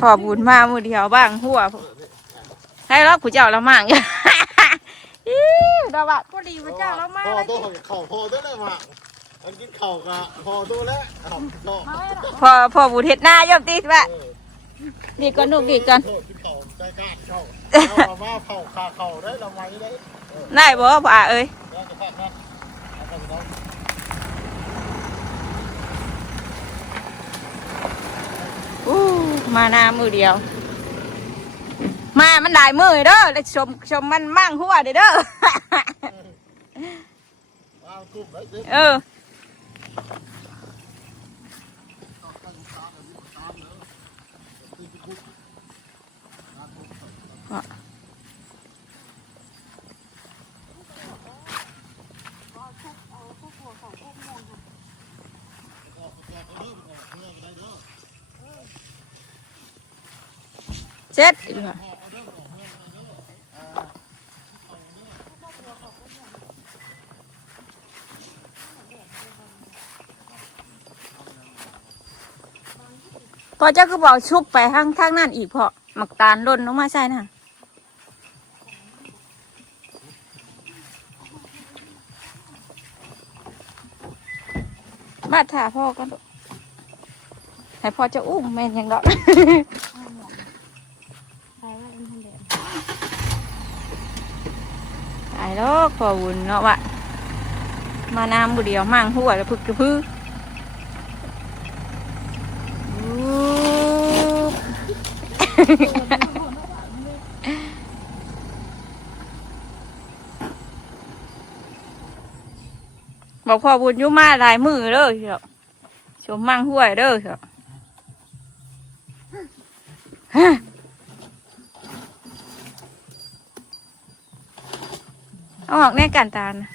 พอบุญมามือเดียวบ้างหัวใช่แล้วผู้เจ้าละมั่งอิ๊วดาวบัดพอดีผู้เจ้าละมั่งพอเลยตัวเข่าพอตัวเลยมาอันกินเข่ากะพอตัวแล้วเอาก็พอพอบุญเห็ดหน้ายอมตีว่าดีก่อนลูกดีก่อนโทษกินเข่า มาหน้ามือเดียว มา มันได้มือเด้อแล้วชมชมมันมั่งหัวเด้อเด้อเอากุ้มไว้สิเอ อเจ็ดอีกแล้วพอเจ้าก็บอกชุบไปข้างทางนั่นอีกพอหมักตาลล่นลงมาใช่น่ะมาถ่าพ่อก็ให้พ่อจะอุ้มแม่นยังดอก ตายแล้วพอวุ่นเนาะวะมาน้ำบุเดียวมั่งหัวแล้วพึกกระพือบอกพอบุญยุ่มาหลายมือเด้อเชียวชมมั่งหัวเด้อเชียวฮะ เอาออกแน่กันตาลนะ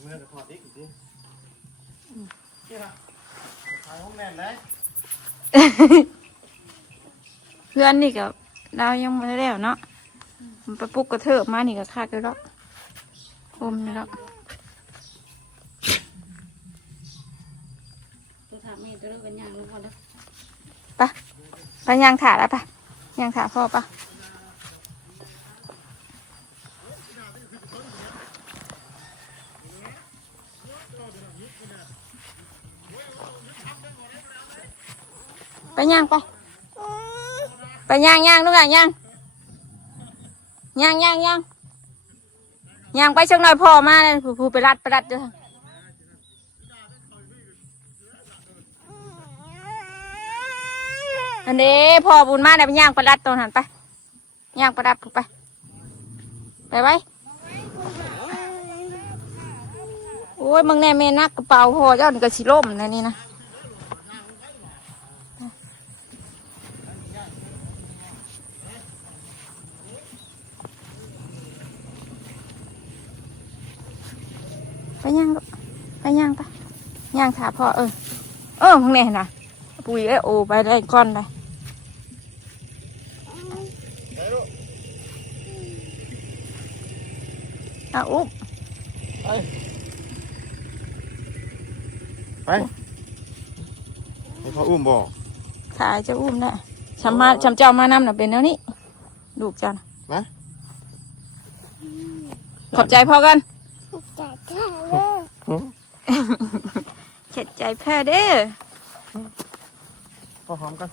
เมื่อจะพอดิสินี่นะขายห้องแน่นเลยเพื่อนนี่กับเรายังไม่ได้แล้วเนาะมันไปปลุกกระเทิบมานี่ก็คาดกันแล้วอมนี่แล้วตัวถามแม่ตัวเลิกกันยังลงก่อนแล้วไปย่างถาแล้วปะย่างถาพ่อปะ ไปย่างไป ไปย่างย่างลูกอะย่างย่างย่างย่างย่างไปสักหน่อยพ่อมาเลยผู้ไปรัดไปรัดเด้ออันนี้พ่อบุญมาได้ไปย่างประดัดตัวหันไปย่างประดับไปไปไว้โอ้ยมึงแน่เมนักกระเป๋าพ่อเจ้านี่ก็สิล่มนะนี่นะไปย่างลูกไปย่างไป ย่างถาพ่อเออ เออมึงแน่น่ะปุ๋ยไอโอไปได้ก้อนเลยไปลูกอะอุ๊บไปไปให้เขาอุ้มบอกขายจะอุ้มได้ชำมาชำเจ้ามานำน่ะเป็นแล้วนี้ลูกจันมาขอบใจพ่อกัน เข็ดใจแพ้เด้อพอหอมกัน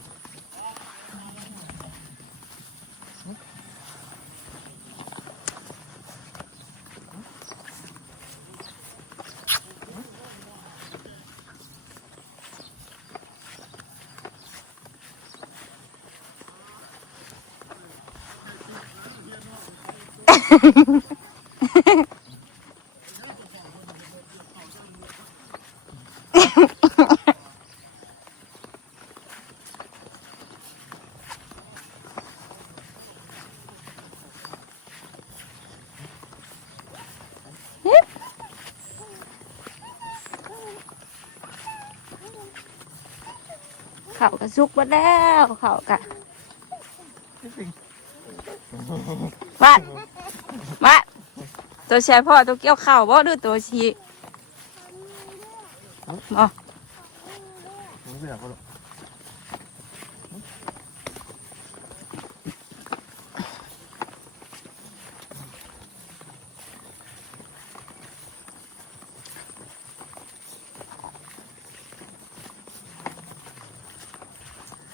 เขากระซุกมาแล้วเขากะวัดวัดตัวแชร์พ่อตัวเกี่ยวข้าวบ่หรือตัวชีบ่ มึงเสียเขาลูก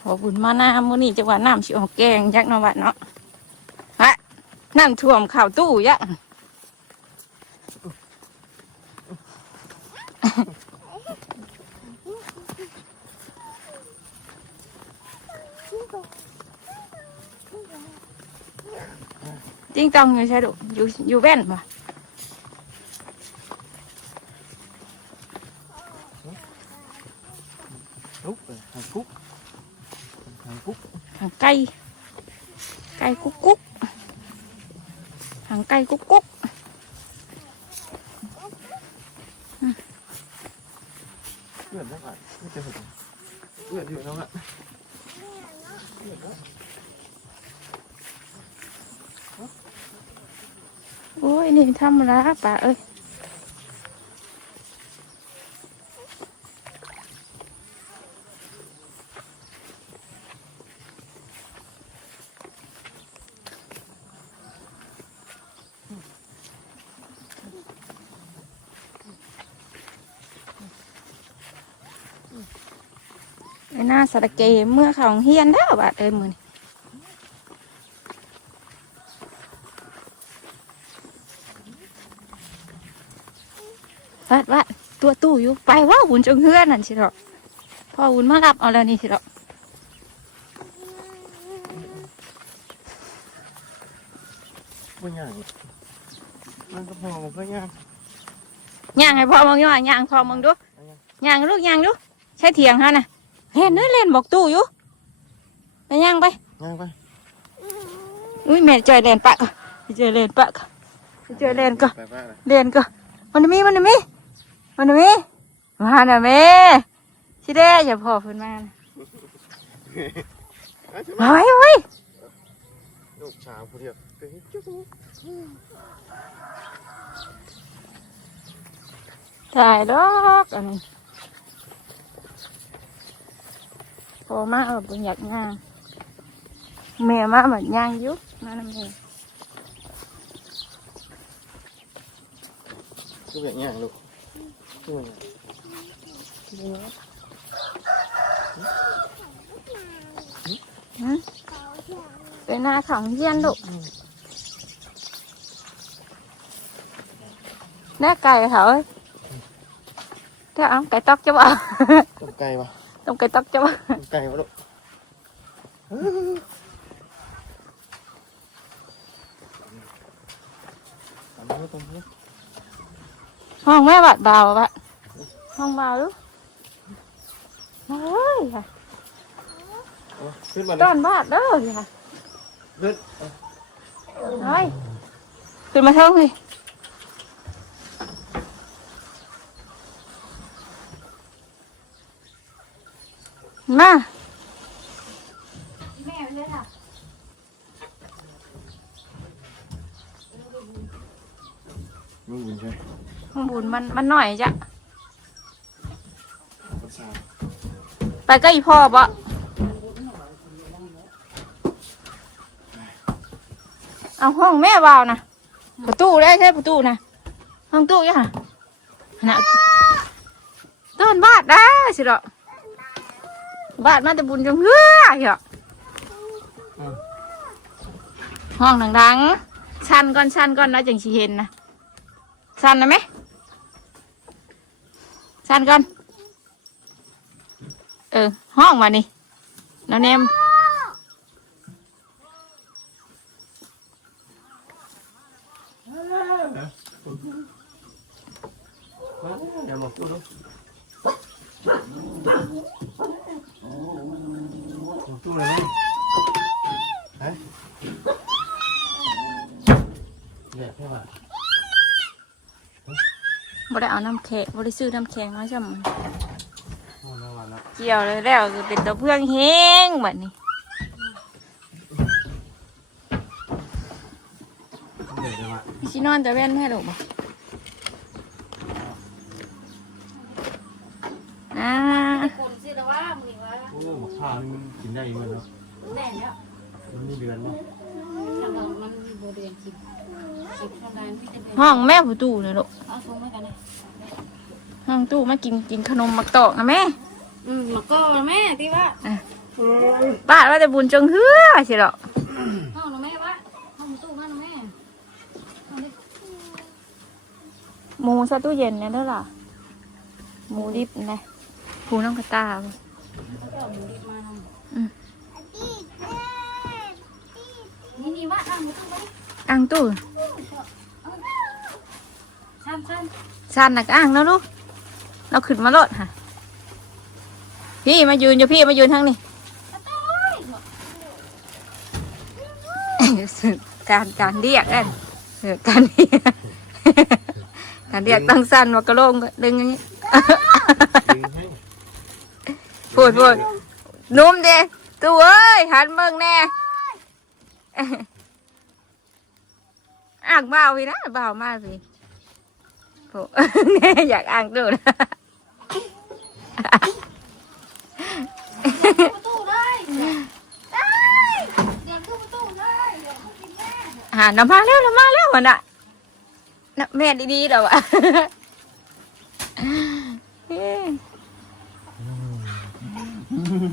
พอบุญมาหน้ามื้อนี้จังหวะน้ำสิออกแกงยักเนวัดเนาะฮะน้ำท่วมข้าวตู้ยักษจริงจังอยู่ใช่ดุอยู่อยู่แว่นป่ะ ลุกเลยหางกุ๊กหางกุ๊ก หางไก่ไก่กุ๊กกุ๊กหางไก่กุ๊กกุ๊กเลื่อนได้ไหมไม่เจอผมเลื่อนอยู่น้องอะ โอ้ยนี่ทำละ ป่าเอ้ยไอ้หน้าสระเกเมื่อเขาเฮียนแล้วบาดเอ้ยมือนี่วาดวาดตัวตู้อยู่ไปว่าหุ่นจงเฮือนนั่นสิเถอะพ่อหุ่นมารับเอาแล้วนี่สิเถอะไม่ย่างมันก็พอมันก็ย่างย่างให้พ่อมึงย่างย่างพ่อมึงดูย่างลูกย่างดูใช้เถียงฮะน่ะ เล่นเน้อเล่นบอกตู้อยู่ไปย่างไปย่างไปอุ้ยแม่จอยเล่นปะก่อนจอยเล่นปะก่อนจอยเล่นก่อนไปไปเลยเรียนก็มันมีมันมีมันมีมาหน่ะแม่ชิเด้อย่าพอเพิ่นมานะเฮ้ยเฮ้ยลูกชาวผู้เดียวเฮ้ยจุ๊บถ่ายดอกอันนี้ พอมาเออบุญอยากงานแม่มาเหมือนย่างอยุมาน้ำแม่ลูก อย่างย่างลูกลูกอย่างฮะไปหน้าเของเยี่ยนลูกแน่ไก่เขาเอ้ยถ้าเอาไก่ตอกจะบ่ต้มไก่ปะต้องไก่ตอกจะบ่ ต้มไก่ปะลูกทำนี้ตรงนี้ ห้องแม่บาดเบาบะห้องเบาลูกเฮ้ยค่ะ ขึ้น มาเลต้ยนบาดเด้อค่ะเดินเฮ้ยขึ้นมาเท่าเลยมาแม่เลยค่ะมึงบุญใช่ห้องบุญมันมันหน่อยจ้ะภาษาไปก็อีพ่อปะเอาห้องแม่เบานะประตูได้ใช่ประตูนะห้องตู้ยังไงนะต้นบาดได้สิเหรอ บาดมาแต่บุญจงเฮือเหรอห้องดังๆชันก่อนชันก่อนเนาะจังสิเห็นนะชันนะไหมชันก่อน เออ ห้องมานี่น้าเนมอย่ามาพูดลูก ตู้เลยไหมเนี่ยใช่ป่ะบ่ได้เอาน้ำแข็งบ่ได้ซื้อน้ำแข็งมาจ้ะเกี่ยวเลยแล้วคือเป็นตัวเพื่องเฮงแบบนี้เดี๋ยวจะมาชินอนจะเว้นให้หรอกบ่อ่า คนสิละว่ามึงว่า โอ้หมกข้าวนี่มันกินได้มั้ยเนาะแม่เนี่ยมันมีเดือนมั้งทางเรามันโบเรียนคิดคิดเท่านั้นที่จะเป็นห้องแม่ผู้ตู้เลยลูกเอาชมไว้กันนะห้องตู้มากินกินขนมมักตอกนะแม่อืมแล้วก็แม่ที่ว่าอะบ้านว่าแต่บุญจงเฮือสิหรอกห้องหนูแม่วะห้องตู้บ้านหนูแม่เอาดิหมูใส่ตู้เย็นเนี่ยเด้อล่ะหมูดิบนะผูน้องกระตาบ่เขา จะเอาหมูดิบมาทอืมำนี่นี่วะอะหมูตู้ไปอ่างตู้ซ้ำซ้ชันนักอ่างแล้วลูกเราขึ้นมาโลดค่ะ พี่มายืนอยู่พี่มายืนทางนี้การการเรียกกันเออการเรียกการเรียกตั้งสั้นว่ากระโลงก็ดึงอย่างนี้ดึงให้ พูดพูดนุ่มเด้ตัวเอ้ยหันเบิ่งแน่อ่างเบาพี่นะเบามากพี่โผแน่อยากอ่างดูนะำประตูเลยได้เดี๋ยวตู้ประตูเลยเดี๋ยวเขาน้ำมาแล้วน้ำมาแล้วมันอะแม่ดีๆเดี๋ยวอะ เอ้ย อื ม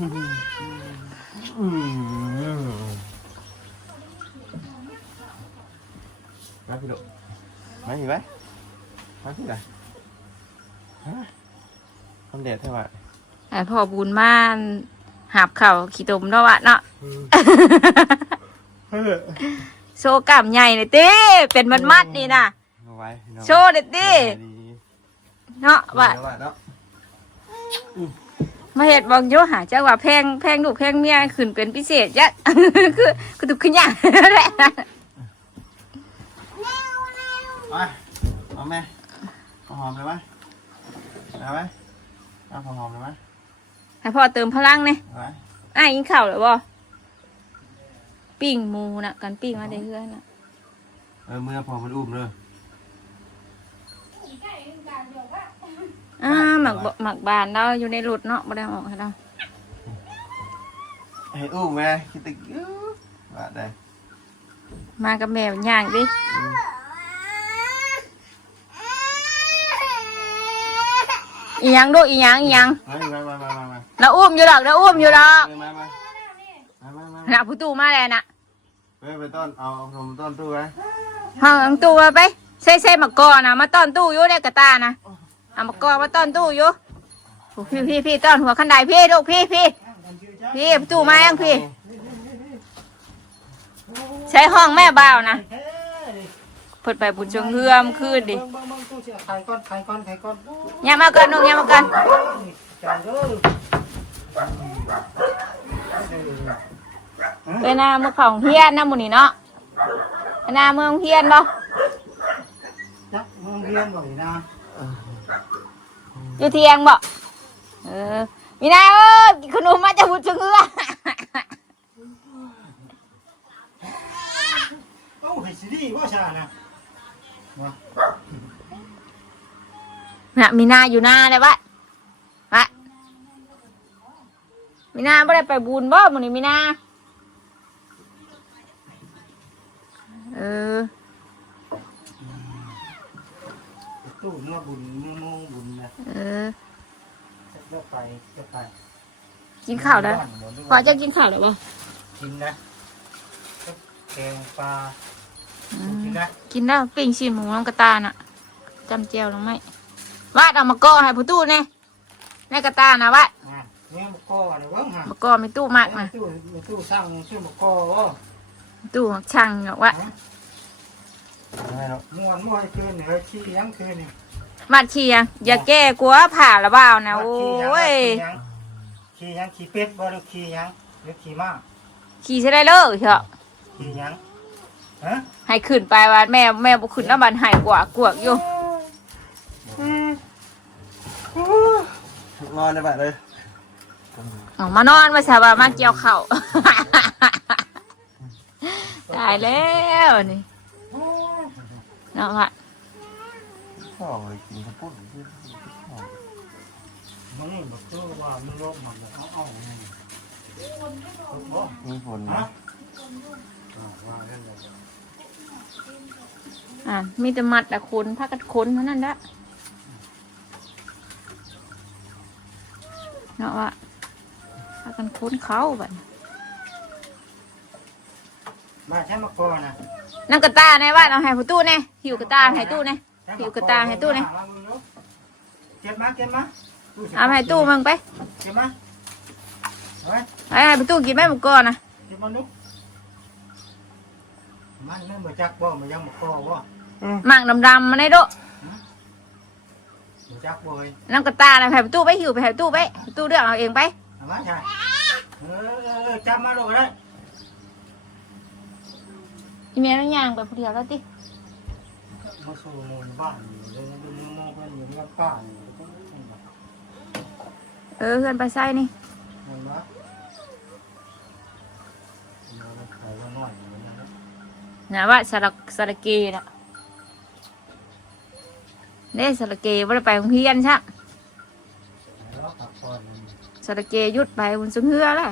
มาพี่ดุมาสิไหมมาสิไหนฮะทำเด็ดใช่ไหมไอ้พ่อบุญมานหาบเข่าวขี้ตมเนาะวะเนาะเฮ้ยโชว์กล้ามใหญ่เลยติเป็นมัดมัดๆนี่นะเอาไว้พี่น้องโชว์เด็ดดิดีเนาะว่าเดี๋ยเนาะ มาเห็ดบองโยหาเจ้าว่าแพงแพงลูกแพงเมียขึ้นเป็นพิเศษจ้ะคือคือตุกขึ้นยากแหละไปเอาแม่เอาหอมเลยไหมเอาไหมเอาพอหอมเลยไหมให้พ่อเติมพลังเนี่ยเอาไหมอ้ายกินข้าวหรือบ่ปิ้งหมูน่ะกันปิ้งมาได้เพื่อนน่ะเออเมื่อพอมันอุ้มเลย อ่าหมักบ่หมักบานเราอยู่ในรถเนาะบ่ได้เอาออกให้เราให้อุ้มแม่คิดตึกอื้อว่าได้มากับแม่ย่างดิ อีหยังดูอีหยังอีหยังมามามามามามาเราอุ้มอยู่ดอกเราอุ้มอยู่ดอกมามามามามาน่ะผู้ตู้มาแล้วน่ะไปไปต้นเอาเอาต้นตู้ไว้ห้องตู้มาไปใส่ใส่หมักกอนะมาต้อนตู้อยู่ในกระตานะ เอามักอมาต้อนตู้อยู่พี่พี่พี่ต้อนหัวขันไดพี่ลูกพี่พี่พี่ตูมายังพี่ ใช้ห้องแม่บ่าวนะเปิดไปบุญจงเฮือมขึ้นดิเบิ่งเบิ่งเบิ่งตู้เสียไข่ก้อนไข่ก้อนไข่ก้อนยามากันนุ่งยามากันเด้อไปหน้ามือของเฮียนนะหมุนี่เนาะไปหน้าเมืองเฮียนบ่จักมึงเรียนบ่อยนะ อยู่เทียงบ่เออมีนาเอ้ยกินขนมมาจากบุญจงเฮือเอ้าเฮ็ดสิดีบ่ซ่านะน่ะมีนาอยู่หน้าเลยวะวะมีนาไม่ได้ไปบุญบ่หมันนี่มีนาเออตู้เมื่อบุญเมื่อโมงบุญ นะเออจะไปจะไปกินข้าวแล้วพอจะกินข้าวแล้วบ่กินนะแกงปลาอืกิมนนะกินแล้วปิ้งชิ้นหมูน้องกระตาน่ะจำเจียวลงไหมวาดเอามาก่อให้ผู้ตู้เนี่ยในกระตานะวาดอะเนี่ยมะกอนะเบิ่งฮะมาก่อไม่ตู้มากนะตู้ตู้สร้างตู้มะกอบ่ตู้มักช่างเนาะวะไม่หรอกม่วนม่วนคืนนี่เฮ้ยขี้ยังคืนนี่ มาเชียงอย่าแก้กลัวผ่าละเปล่านะโอ้ยขี้ยังขี้เป็ดบ่หรือขี้ยังหรือขี้ม้าขี่ใช้ได้เลยเถอะขี้ยังฮะให้ขึ้นไปว่าแม่แม่บุขึ้นน้ำบันใหายกว่ากวกอยู่นอนได้ปะเลยออกมานอนมาสาบามาเกี่ยวเข่าวตายแล้วนี่เนาะค่ะ พ่อเลยกินข้าวปุ้นมันนี่บอกตัวว่ามันลบมันเอาเอาไงบ่มีฝนฮะนะว่าเรื่องอะไรอ่ามีแต่มัดแต่คนพักกันคนเท่านั้นละเนาะว่าพากันคุ้นเขาบัดนี้มาแค่มาก่อนนะนั่งกระตาในบ้านเอาให้ผู้ตู้แน่หิวกระตาให้ตู้แน่ หิวกระตาให้ตู้นี่เก็บมาเก็บมาเอาให้ตู้มึงไปเก็บมาเอาไว้ไปให้ผู้ตู้กินแม่หมูก่อนนะเก็บมานุกมันไม่มาจักบ่มายังมาก่อบ่หมักดำๆมาในโดะมาจักบ่เฮ้ยนั่งกระตาในให้ผู้ตู้ไปหิวไปให้ผู้ตู้ไปผู้ตู้เลือกเอาเองไปเอามาใช่เออเออเออจับมาดูก็ได้อีเมียนั่งย่างไปผู้เดียวแล้วติ มาสู่หมู่บ้านเลยดูมองกันอยู่ในป่านี่เออเพื่อนไปไส้นี่เห็นปะเราไปว่าน้อยอยู่นะนะว่าสระสระเกน่ะเด้สระเกว่าไปโรงเรียนใช่แล้วขับก่อนสระเกหยุดไปบนซุ้มเฮือแล้ว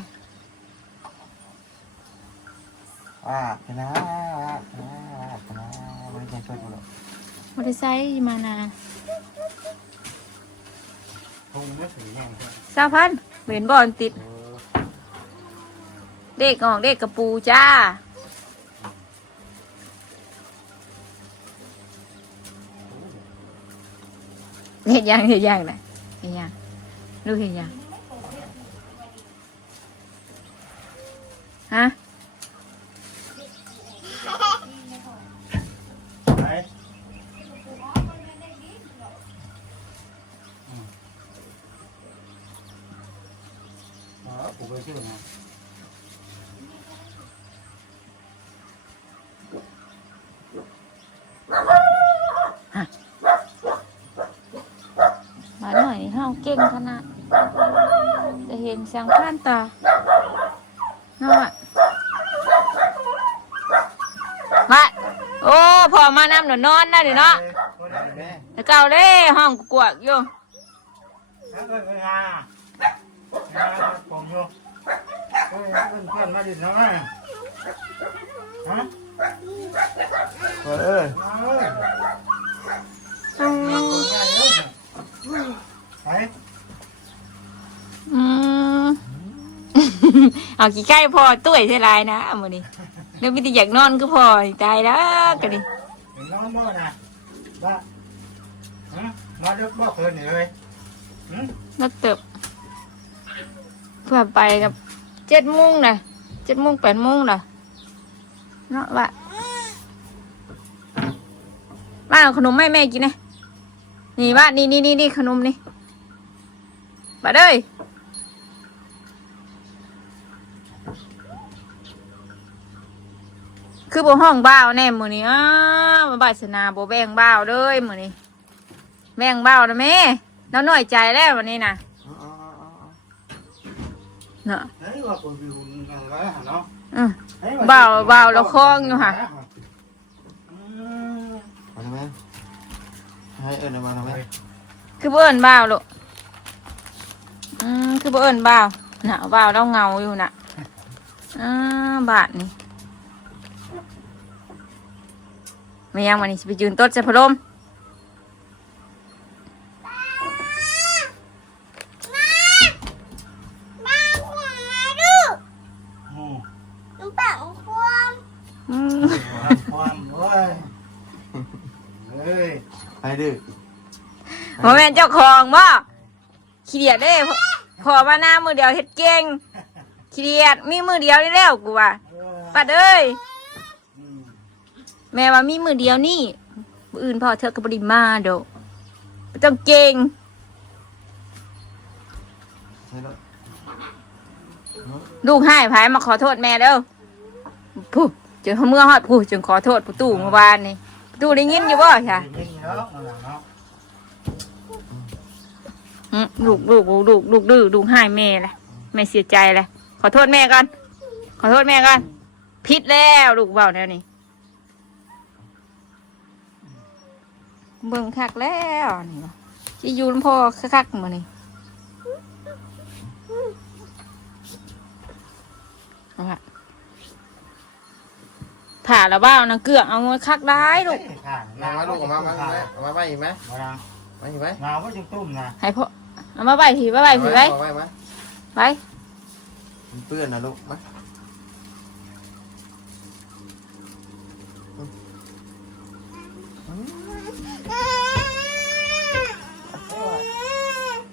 อ่าชนะชนะชนะไม่ได้ช่วยกูหรอก มอเตอร์ไซค์มานานคงไม่ถึงแย่งกันสาวพันเหม็นบอลติด เออเด็กออกเด็กกระปูจ้า เห็นยังเห็นยังนะเห็นยังดูเห็นยังฮะ ไปอ๋อผมไปชื่อนะ มาหน่อยนี่เฮาเก่งขนาด จะเห็นแสงผ่านตาเนาะมาโอ้พอมานำเดี๋ยวนอนนะเดี๋ยวเนาะแต่เก่าเด้ห้องกวกอยู่เกิดเวลาเวลาผมอยู่เฮ้ยเพื่อนเพื่อนมาดิน้อยฮะ เออ มาเลยไป อืม เอากี่ไก่พอตุ้ยใช่ไรนะเอามือนี่เดี๋ยวมิติอยากนอนก็พอตายแล้วกันดิเห็นน้องบ่นะบ้าฮะมาเลือกบ่เพิ่นนี่เลยหืมนักเติบเพื่อไปกับเจ็ดโมงนะเจ็ดโมงแปดโมงนะเนาะว่าบ้านเอาขนมให้แม่กินนะนี่บ้านนี่นี่นี่นี่ขนมนี่มาเด้ย คือบ่ห้องบ้าวแน่มื้อนี้อ้าวมาบาสนาบ่แบ่งบ้าวเด้ยมื้อนี้ แบ่งบ้าวนะแม่เราหน่อยใจแล้ววันนี้นะเอาเอนาะเฮ้ยว่าผมอยู่นั่นไว้หั่นเนาะอืมเฮ้ยบ่าวบ่าวเราคล้องอยู่ค่ะอืมเอาได้ไมให้เอิญเอามาทำไมคือบ่เอิญบ่าวลูกอืมคือบ่เอิญบ่าวน่ะบ่าวเราเงาอยู่น่ะอ่าบาทนี่ ไม่ยังวันนี้สิไปยืนต้นจะพะลมมาหัวลูกอืมหนูปังความอืมความเว้ยเฮ้ยให้ดื้อบ่แม่นเจ้าของบ่ขี้เดียดเด้พอพอมาหน้ามือเดียวเฮ็ดเก่งขี้เดียดมีมือเดียวนี่แล้วกูว่าปัดเอ้ย แม่ว่ามีมือเดียวนี่อื่นพอเธอก็บริมาโดอกบ่ต้องเก่งลูกให้พายมาขอโทษแม่เด้อผู้จึงเมื่อฮอดผู้จึงขอโทษผู้ตู่เมื่อวานนี่ผู้ตู่ได้ยินอยู่บ่ค่ะลูกลูกลูกลูกดื้อลูกให้แม่แหละแม่เสียใจแหละขอโทษแม่ก่อนขอโทษแม่ก่อนผิดแล้วลูกเบาแนวนี้ เบิ่งคักแล้วนี่วะที่อยูนพ่อคักๆมานี่เอาล่ะผ่าแล้วเบ้านะเกลือกเอาเงินคักได้ายลูกมามาลูกออกมามามาเอามาไปอีกไหมมาดังมาอีกไหมมาว่าจึงตุ้มนะให้พ่อเอามาใบผีมาใบผีไว้เอาไว้ไหมไว้มันเปื้อนนะลูกมา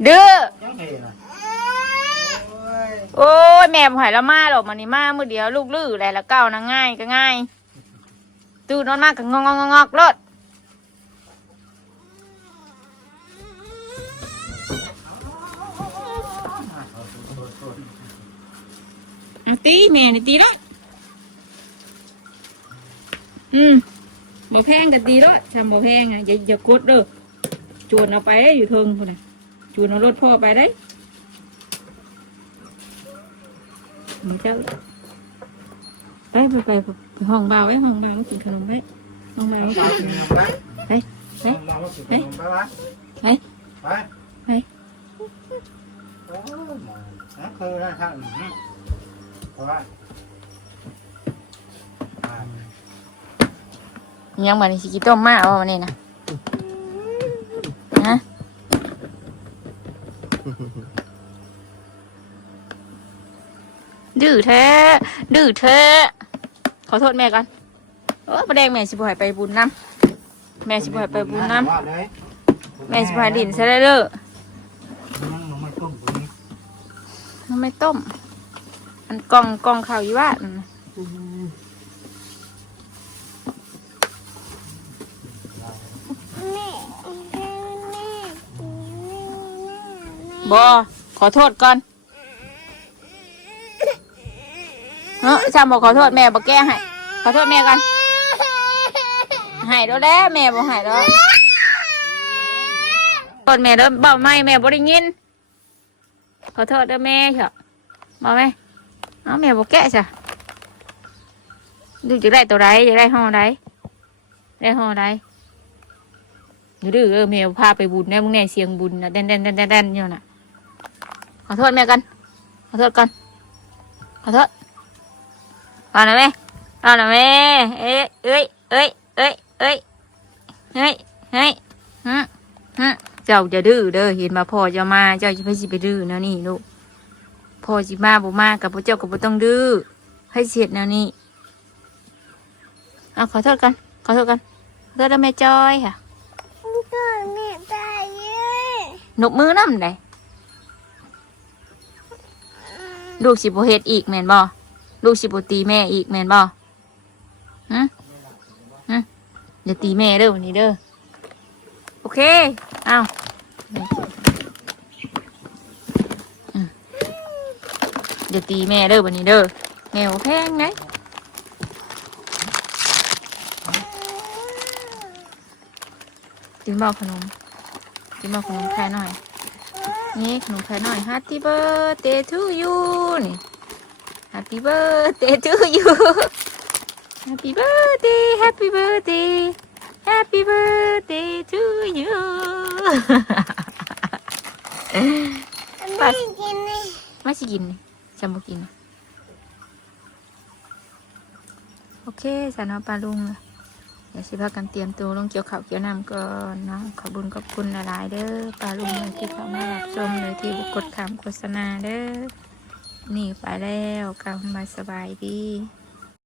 ดื้อ ยังไงล่ะโอ้ย โอ้ยแม่ บ่ใหายละมาหรอกมันนี่มามือเดียวลูกลื้อแหละละเก้านะง่ายก็ง่าย ตื่นนอนมากก็งองงองงอกรถตีแม่นี่ตีรถอืมบ่แพงก็ตีรถทำบ่แพงอะอย่าอย่ากดเด้อจวนเอาไปได้อยู่เทิงคนน่ะจวนเอารถพ่อไปได้ มเจ้าไปไปไปห้องเบาไว้ห้องเบากินขนมไว้ห้องเบาไปกินขนมไปไปไปไปไปไปไปโอ้ยหมอนะเคยได้ท่านอืมไปไปไปยังมาในสิกิต้มมาว่าวันนี้นะฮะ ดื้อแท้ ดื้อแท้ ขอโทษแม่ก่อนเออประแดงแม่สิบ่ให้ไปบุญน้ำแม่สิบ่ให้ไปบุญน้ำแม่สิบ่ให้ดินซะได้เด้อนั่งลยมันไม่ต้มอันกองกองข้าวอยู่บ้านบอขอโทษก่อน เออจำบอกขอโทษแม่บอกแก้ให้ขอโทษแม่ก่อนให้แล้วแหล้วแม่บอกให้แล้วตอนแม่เด้อบอกไม่แม่บ่ได้ยินขอโทษเด้อแม่เถอะบอกไหมเอาแม่บอกแก้จ้ะดูจะได้ตัวใดจะได้ห้องใดได้ห้องใดอย่าดื้อเออแม่พาไปบุญแน่มึงแน่เสียงบุญนะเด่นเด่นเด่นเด่นเด่นอยู่น่ะขอโทษแม่กัน ขอโทษกัน ขอโทษ เอาหน่อยแม่เอาหน่อยแม่เอ้ยเอ้ยเอ้ยเอ้ยเอ้ยเฮ้ยเฮ้ยฮึฮึเจ้าจะดื้อเด้อเห็นมาพ่อจะมาเจ้าจะไปสิไปดื้อแนวนี้ลูกพ่อสิมาบ่มากับพระเจ้าก็บ่ต้องดื้อให้เสียดแนวนี้เอาขอโทษกันขอโทษกันขอโทษนะแม่จอยค่ะก็แม่ตายเยอะนกมือน้ำได้ลูกสิบเฮ็ดอีกแม่นบ่ ลูกสิบตีแม่อีกแม่นบ่ฮะฮะอย่าตีแม่เด้อวันนี้เด้อ โอเคเอาอืมอย่าตีแม่เด้อวันนี้เด้อแมวแพงไงกินบ่ขนมกินบ่ขนมแค่หน่อย นี่ขนมแพรหน่อย Happy birthday to you นี่ Happy birthday to you Happy birthday Happy birthday Happy birthday to you แม่กินนี่ไม่สิกินนี่ฉันบ่กิน โอเคสานอปลาลุงน่ะเดี๋ยวสิพากันเตรียมตัวลงเกี่ยวข้าวเกี่ยวน้ำก่อนเนาะขอบคุญขอบคุณหลายๆเด้อปลาลุงที่เข้ามารับชมเลยที่บุกกดคำโฆษณาเด้อ นี่ไปแล้วกลับมาสบายดี